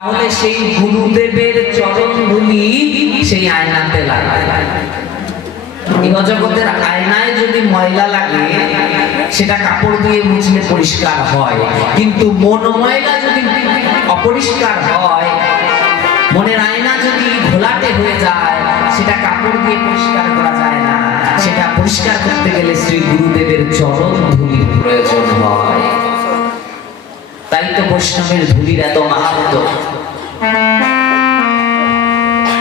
তাহলে সেই গুরুদেবের চরণ ধুলি সেই আয়নাতে লাগে। এই জগতের আয়নায় যদি ময়লা লাগে সেটা কাপড় দিয়ে মুছলে পরিষ্কার হয়, কিন্তু মন ময়লা যদি অপরিষ্কার হয়, মনের আয়না যদি ঘোলাটে হয়ে যায়, সেটা কাপড় দিয়ে পরিষ্কার করা যায় না। সেটা পরিষ্কার করতে গেলে শ্রী গুরুদেবের চরণ ধুলির প্রয়োজন হয়। তাই তো বৈষ্ণবের ধুলির এত মাহাত্ম্য।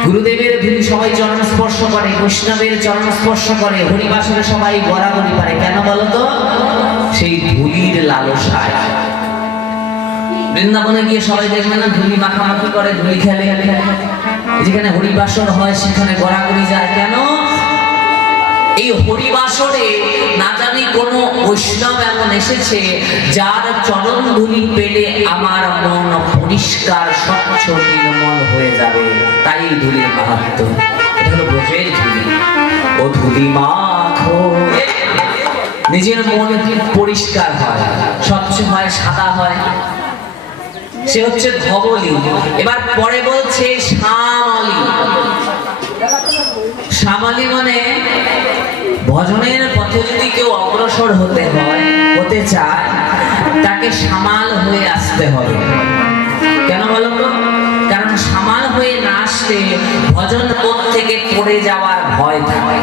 গুরুদেবের ধুলি সবাই চরণ স্পর্শ করে, বৈষ্ণবের চরণ স্পর্শ করে, হরিবাসরে সবাই গড়াগড়ি পারে। কেন বলতো? সেই ধুলির লালসায়। বৃন্দাবনে গিয়ে সবাই দেখবেন না, ধুলি মাখামাখি করে, ধুলি খেলে। যেখানে হরিবাসর হয় সেখানে গড়াগড়ি যায়। কেন? এই হরিবাসরে না জানি কোন বৈষ্ণব এমন এসেছে যার চরণ ধুলি পেলে আমার মন পরিষ্কার স্বচ্ছ নির্মল হয়ে যাবে। তাই এই ধুলির মাহাত্ম্য। এটা হলো ব্রজের ধুলি। ও ধুলি মাখো, নিজের মন পরিষ্কার হয়, স্বচ্ছ হয়, সাদা হয়। সে হচ্ছে ধবলি। এবার পরে বলছে শ্যামলি। শ্যামলি মানে ভজনের পথে যদি কেউ অগ্রসর হতে চায়, তাকে সামাল হয়ে আসতে হবে। কেন বলো তো? কারণ সামাল হয়ে না আসলে ভজন পথ থেকে পড়ে যাওয়ার ভয় থাকে।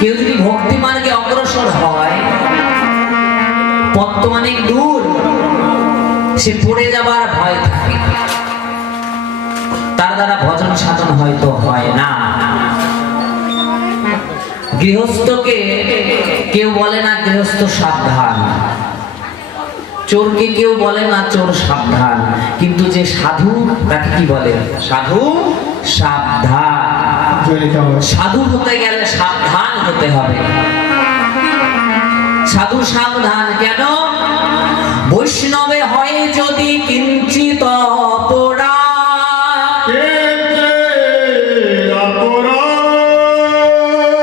কেউ যদি ভক্তি মার্গে অগ্রসর হয়, পথ তো অনেক দূর, সে পড়ে যাবার ভয় থাকে, তার দ্বারা ভজন সাধন হয়তো হয় না। গৃহস্থকে কেউ বলে না গৃহস্থ সাবধান, চোরকে কেউ বলে না চোর সাবধান, কিন্তু যে সাধু তাকে কি বলে? সাধু সাবধান। সাধু হতে গেলে সাবধান হতে হবে। সাধু সাবধান কেন? বৈষ্ণবে হয় যদি কিঞ্চিত অপরাধ,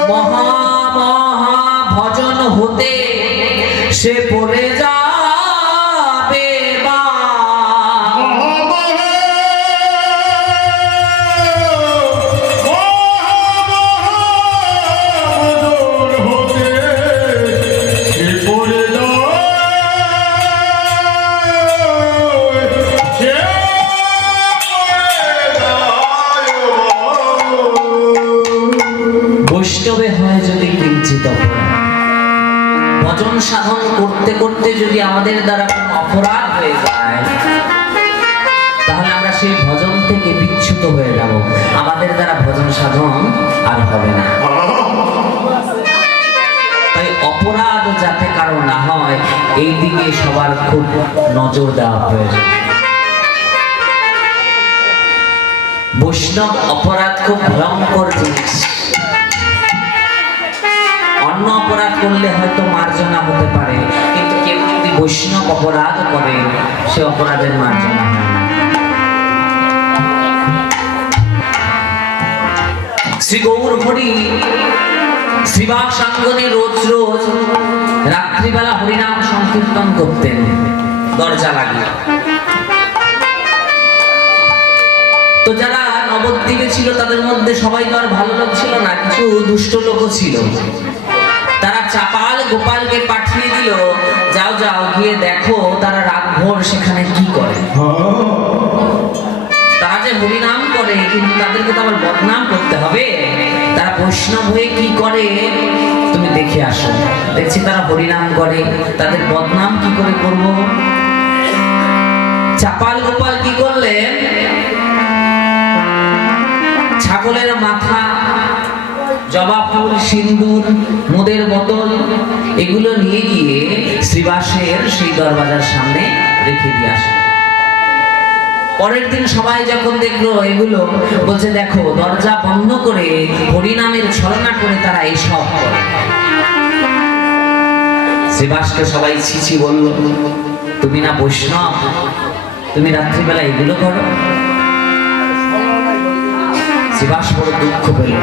মহা মহা ভজন হতে সে পড়ে যাবে বা। বৈষ্ণবে হয় যদি কিঞ্চিত অপরাধ, ভজন সাধন করতে করতে যদি আমাদের দ্বারা কোনো অপরাধ হয়ে যায়, তাহলে আমরা সেই ভজন থেকে বিচ্যুত হয়ে যাব। আমাদের দ্বারা ভজন সাধন আর হবে না। তাই অপরাধ যাতে কারো না হয়, এই দিকে সবার খুব নজর দেওয়া প্রয়োজন। বৈষ্ণব অপরাধ খুব ভয়ঙ্কর জিনিস। অন্য অপরাধ করলে হয়তো মার্জনা হতে পারে, কিন্তু কেউ যদি বৈষ্ণব অপরাধ করে, সে অপরাধের মার্জনা হয় না। শ্রী গৌর হরি শ্রীবাস আঙ্গনে রোজ রোজ রাত্রিবেলা হরিনাম সংকীর্তন করতেন দরজা লাগিয়ে। তো যারা নবদ্বীপে ছিল তাদের মধ্যে সবাই তো আর ভালো লোক ছিল না, কিছু দুষ্ট লোকও ছিল। তারা চাপাল গোপালকে পাঠিয়ে দিল, যাও যাও গিয়ে দেখো তারা রাত ভোর সেখানে কি করে। তারা যে হরিনাম করে, কিন্তু তাদেরকে তো আবার বদনাম করতে হবে। তারা বৈষ্ণব হয়ে কি করে তুমি দেখে আসো। দেখছি তারা হরিনাম করে, তাদের বদনাম কি করে করব। চাপাল গোপাল কি করলেন? ছাগলের মাথা, জবা ফুল, সিন্দুর, মদের বোতল এগুলো নিয়ে গিয়ে শ্রীবাসের সেই দরবাজার সামনে রেখে দিয়ে আসে। পরের দিন সবাই যখন দেখলো এগুলো, বলছে দেখো দরজা বন্ধ করে হরিনামের ছলনা করে তারা এইসব করে। শ্রীবাসকে সবাই ছিছি বলল, তুমি না বৈষ্ণব, তুমি রাত্রিবেলা এগুলো করো? শ্রীবাস বড় দুঃখ পেল।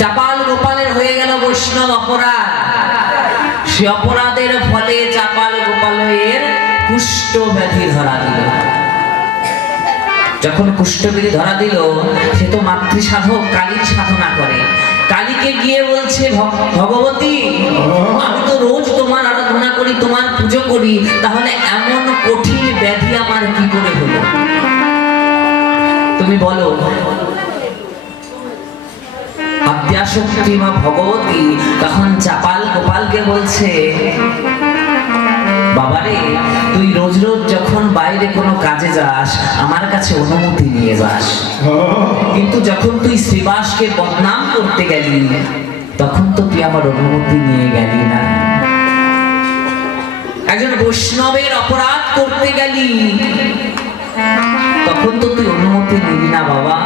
চাপাল গোপালের হয়ে গেল বৈষ্ণব অপরাধ। সে অপরাধের ফলে চাপাল গোপালের কুষ্ঠ ব্যাধি ধরা দিল। যখন কুষ্ঠব্যাধি ধরা দিল, সে তো মাতৃ সাধক, কালীর সাধনা করে। কালীকে গিয়ে বলছে, ভগবতী, আমি তো রোজ তোমার আরাধনা করি, তোমার পুজো করি, তাহলে এমন কঠিন ব্যাধি আমার কি করে হলো তুমি বলো। আদ্যাশক্তি মা ভগবতী তখন চাপাল গোপালকে বলছে, বাবারে, তুই রোজ রোজ যখন বাইরে কোনো কাজে যাস, আমার কাছে অনুমতি নিয়ে যাস, কিন্তু যখন তুই শ্রীবাসকে বদনাম করতে গেলি, তখন তো তুই আমার অনুমতি নিয়ে গেলি না। একজন বৈষ্ণবের অপরাধ করতে গেলি, তখন তো তুই অনুমতি নিলি না বাবা।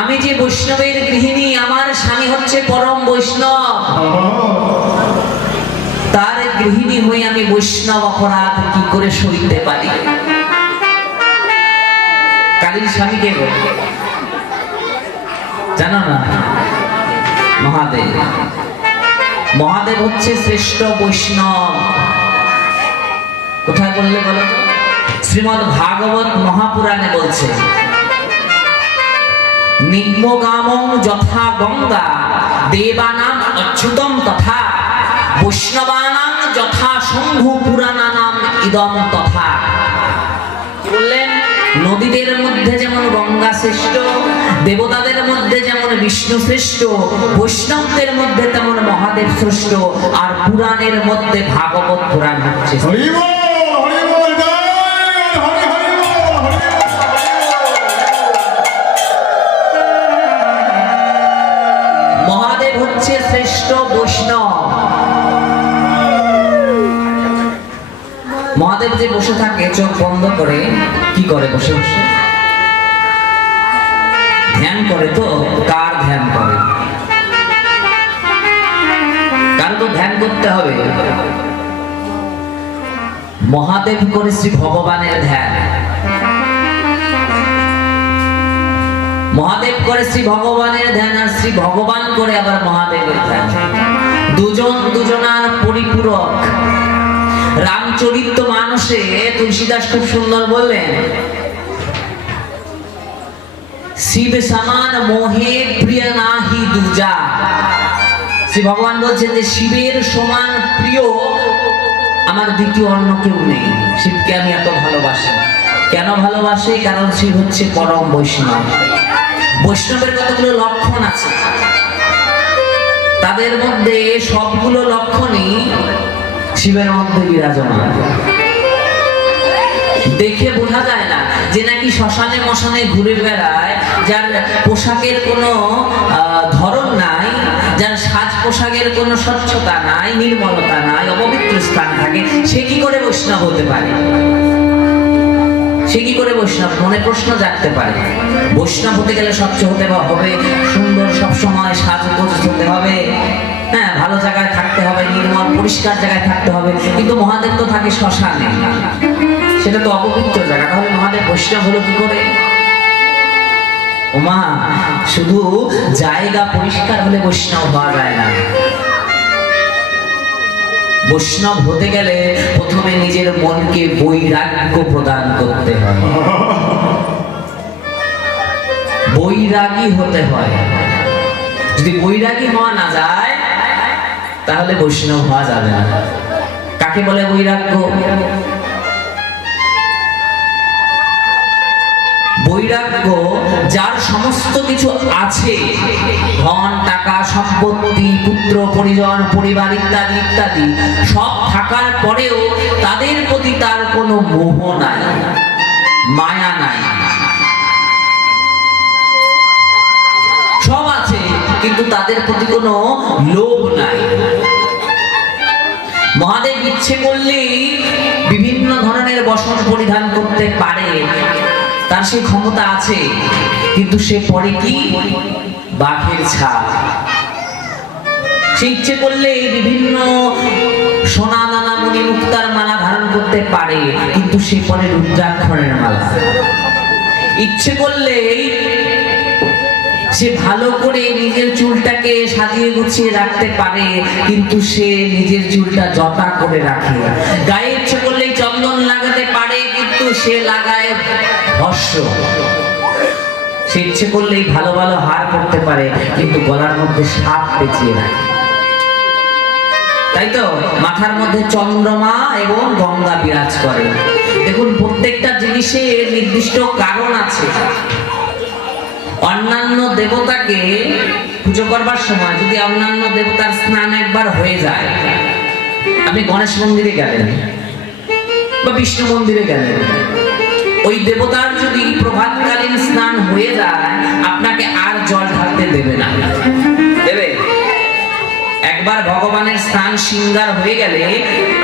আমি যে বৈষ্ণবের গৃহিণী, আমার স্বামী হচ্ছে পরম বৈষ্ণব, তার গৃহিণী হয়ে আমি বৈষ্ণব অপরাধ কি করে সইতে পারি? কালীর স্বামীকে জানো না? মহাদেব। মহাদেব হচ্ছে শ্রেষ্ঠ বৈষ্ণব। কোথায় বললে বলো? শ্রীমদ্ ভাগবত মহাপুরাণে বলছে, নিম্নগামং যথা গঙ্গা দেবানাম অচ্যুতম তথা বৈষ্ণবানাং যথা শম্ভু পুরাণানাম ইদম তথা। কি বললেন? নদীদের মধ্যে যেমন গঙ্গা শ্রেষ্ঠ, দেবতাদের মধ্যে যেমন বিষ্ণু শ্রেষ্ঠ, বৈষ্ণবদের মধ্যে তেমন মহাদেব শ্রেষ্ঠ, আর পুরাণের মধ্যে ভাগবত পুরাণ হচ্ছে। মহাদেব হচ্ছে শ্রেষ্ঠ বৈষ্ণব। মহাদেব যে বসে থাকে চোখ বন্ধ করে, কি করে? বসে বসে ধ্যান করে। তো কার ধ্যান করে? কার তো ধ্যান করতে হবে। মহাদেব করে শ্রী ভগবানের ধ্যান, মহাদেব করে শ্রী ভগবানের ধ্যান, আর শ্রী ভগবান করে আবার মহাদেবের ধ্যান। দুজন দুজনার পরিপূরক। রামচরিত মানসে তুলসীদাস খুব সুন্দর বললেন, শিব সমান মোহে প্রিয় নাহি দুজা। শ্রী ভগবান বলছেন যে শিবের সমান প্রিয় আমার দ্বিতীয় অন্য কেউ নেই। শিবকে আমি এত ভালোবাসি। কেন ভালোবাসি? কারণ শিব হচ্ছে পরম বৈষ্ণব। বৈষ্ণবের কতগুলো লক্ষণ আছে, তাদের মধ্যে সবগুলো লক্ষণই শিবের মধ্যে বিরাজমান। দেখে বোঝা যায় না যে নাকি শ্মশানে মশানে ঘুরে বেড়ায়, যার পোশাকের কোনো ধরন নাই, যার সাজ পোশাকের কোনো স্বচ্ছতা নাই, নির্মলতা নাই, অপবিত্র স্থান থাকে, সে কি করে বৈষ্ণব হতে পারে? সে কি করে বৈষ্ণব? মনে প্রশ্ন জাগতে পারে। বৈষ্ণব হতে গেলে স্বচ্ছ হতে হবে, সুন্দর, সবসময় সাজগোজ হতে হবে, হ্যাঁ, ভালো জায়গায় থাকতে হবে, নির্মল পরিষ্কার জায়গায় থাকতে হবে। কিন্তু মহাদেব তো থাকে শ্মশানে, সেটা তো অপবিত্র জায়গা। তাহলে মহাদেব বৈষ্ণব হলো কি করে? ওমা, শুধু জায়গা পরিষ্কার হলে বৈষ্ণব হওয়া যায় না। বৈষ্ণব হতে গেলে প্রথমে নিজের মনকে বৈরাগ্য প্রদান করতে হয়, বৈরাগী হতে হয়। যদি বৈরাগী হওয়া না যায়, তাহলে বৈষ্ণব হওয়া যাবে না। কাকে বলে বৈরাগ্য? বৈরাগ্য যার সমস্ত কিছু আছে, ধন, টাকা, সম্পত্তি, পুত্র, পরিজন, পরিবার ইত্যাদি ইত্যাদি, সব থাকার পরেও তাদের প্রতি তার কোনো মোহ নাই, মায়া নাই। সব আছে কিন্তু তাদের প্রতি কোনো লোভ নাই। মহাদেব ইচ্ছে করলেই বিভিন্ন ধরনের বসন পরিধান করতে পারে, তার সেই ক্ষমতা আছে, কিন্তু সে পরে কি? বাঘের ছাপ। সে ইচ্ছে করলে বিভিন্ন সোনা দানা মণি মুক্তার মালা ধারণ করতে পারে, কিন্তু সে পরে রুদ্রাক্ষরের মালা। ইচ্ছে করলে সে ভালো করে নিজের চুলটাকে সাজিয়ে গুছিয়ে রাখতে পারে, কিন্তু সে নিজের চুলটা জটা করে রাখে। গায়ে ইচ্ছে করলেই চন্দ্র সে লাগায় ভস্য। সে ইচ্ছে করলেই ভালো ভালো হার করতে পারে, কিন্তু গলার মধ্যে সাপ পেঁচিয়ে রাখে। তাই তো মাথার মধ্যে চন্দ্রমা এবং গঙ্গা বিরাজ করে। দেখুন, প্রত্যেকটা জিনিসের নির্দিষ্ট কারণ আছে। অন্যান্য দেবতাকে পুজো করবার সময় যদি অন্যান্য দেবতার স্নান একবার হয়ে যায়, আপনি গণেশ মন্দিরে গেলেন বা বিষ্ণু মন্দিরে গেলেন, ওই দেবতার যদি প্রভাতকালীন স্নান হয়ে যায়, আপনাকে আর জল ঢালতে দেবে না। দেবে? একবার ভগবানের স্নান সিঙ্গার হয়ে গেলে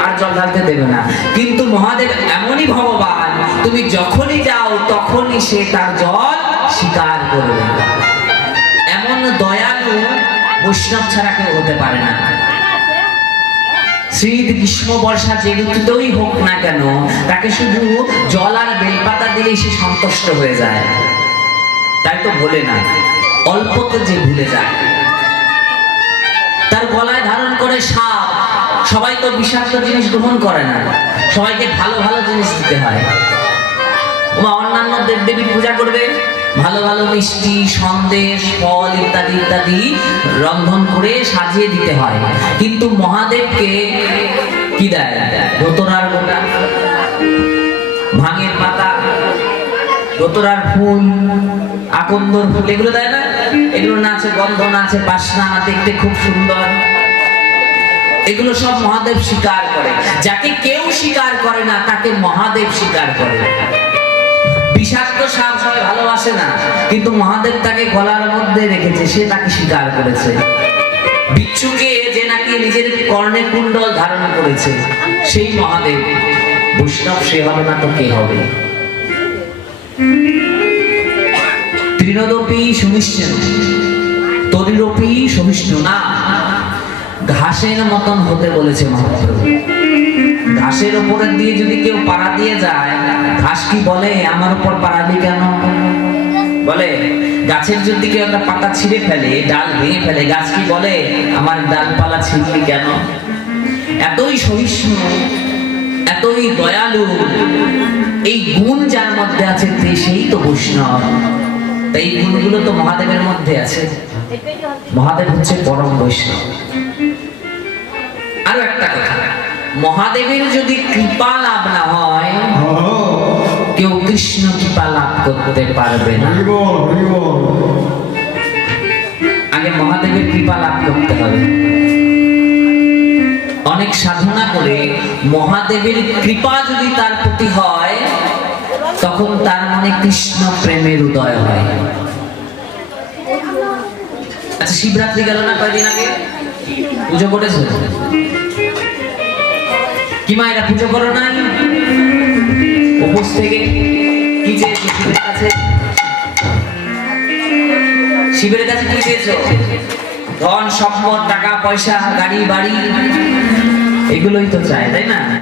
আর জল ঢালতে দেবে না। কিন্তু মহাদেব এমনই ভগবান, তুমি যখনই যাও তখনই সে তার জল স্বীকার করবে। এমন দয়ালু বৈষ্ণব ছাড়া কেউ হতে পারে না। শীত, গ্রীষ্ম, বর্ষা যে ঋতুতেই হোক না কেন, তাকে শুধু জল আর বেলপাতা দিলেই সে সন্তুষ্ট হয়ে যায়। তাই তো বলে না, অল্পতে যে ভুলে যায়। তার গলায় ধারণ করে সাপ। সবাই তো বিষাক্ত জিনিস গ্রহণ করে না, সবাইকে ভালো ভালো জিনিস দিতে হয়। অন্যান্য দেবদেবীর পূজা করবে, ভালো ভালো মিষ্টি, সন্দেশ, ফল ইত্যাদি ইত্যাদি রন্ধন করে সাজিয়ে দিতে হয়। কিন্তু মহাদেবকে কি দেয়? ধোতরার গোটা, ভাঙের পাতা, ধোতরার ফুল, আকন্দর ফুল, এগুলো দেয় না? এগুলো না আছে গন্ধ, না আছে বাসনা, দেখতে খুব সুন্দর। এগুলো সব মহাদেব স্বীকার করে। যাকে কেউ স্বীকার করে না তাকে মহাদেব স্বীকার করে। বিষাক্ত সাপ সবাই ভালোবাসে না, কিন্তু মহাদেব তাকে গলার মধ্যে রেখেছে, সে তাকে স্বীকার করেছে। বিচ্ছুকে যে নাকি নিজের কর্ণে কুণ্ডল ধারণ করেছে, সেই মহাদেব। বৈষ্ণব সে হবে না তো কে হবে? তৃণদপি সহিষ্ণু তরিরপি সহিষ্ণু না, ঘাসের মতন হতে বলেছে মহাপ্রভু। ঘাসের উপরে দিয়ে যদি কেউ পাড়া দিয়ে যায়, ঘাস কি বলে আমার উপর পাড়ালি কেন? বলে? গাছের যদি কেউ একটা পাতা ছিঁড়ে ফেলে, ডাল ভেঙে ফেলে, গাছ কি বলে আমার ডালপালা ছিঁড়লি কেন? এতই সহিষ্ণু, এতই দয়ালু, এই গুণ যার মধ্যে আছে সেই তো বৈষ্ণব। তাই এই গুণগুলো তো মহাদেবের মধ্যে আছে। মহাদেব হচ্ছে পরম বৈষ্ণব। আরো একটা কথা, মহাদেবের যদি কৃপা লাভ না হয়, কেউ কৃষ্ণ কৃপা লাভ করতে পারবে না। আগে মহাদেবের কৃপা লাভ করতে হবে। অনেক সাধনা করে মহাদেবের কৃপা যদি তার প্রতি হয়, তখন তার মনে কৃষ্ণ প্রেমের উদয় হয়। আচ্ছা, শিবরাত্রি গেল না কয়েকদিন আগে? পুজো করেছো কি মায়েরা? পুজো করো নাই? উপোস থেকে কি চেয়েছো শিবের কাছে? শিবের কাছে কি চেয়েছো? ধন সম্পদ, টাকা পয়সা, গাড়ি বাড়ি, এগুলোই তো চায়, তাই না?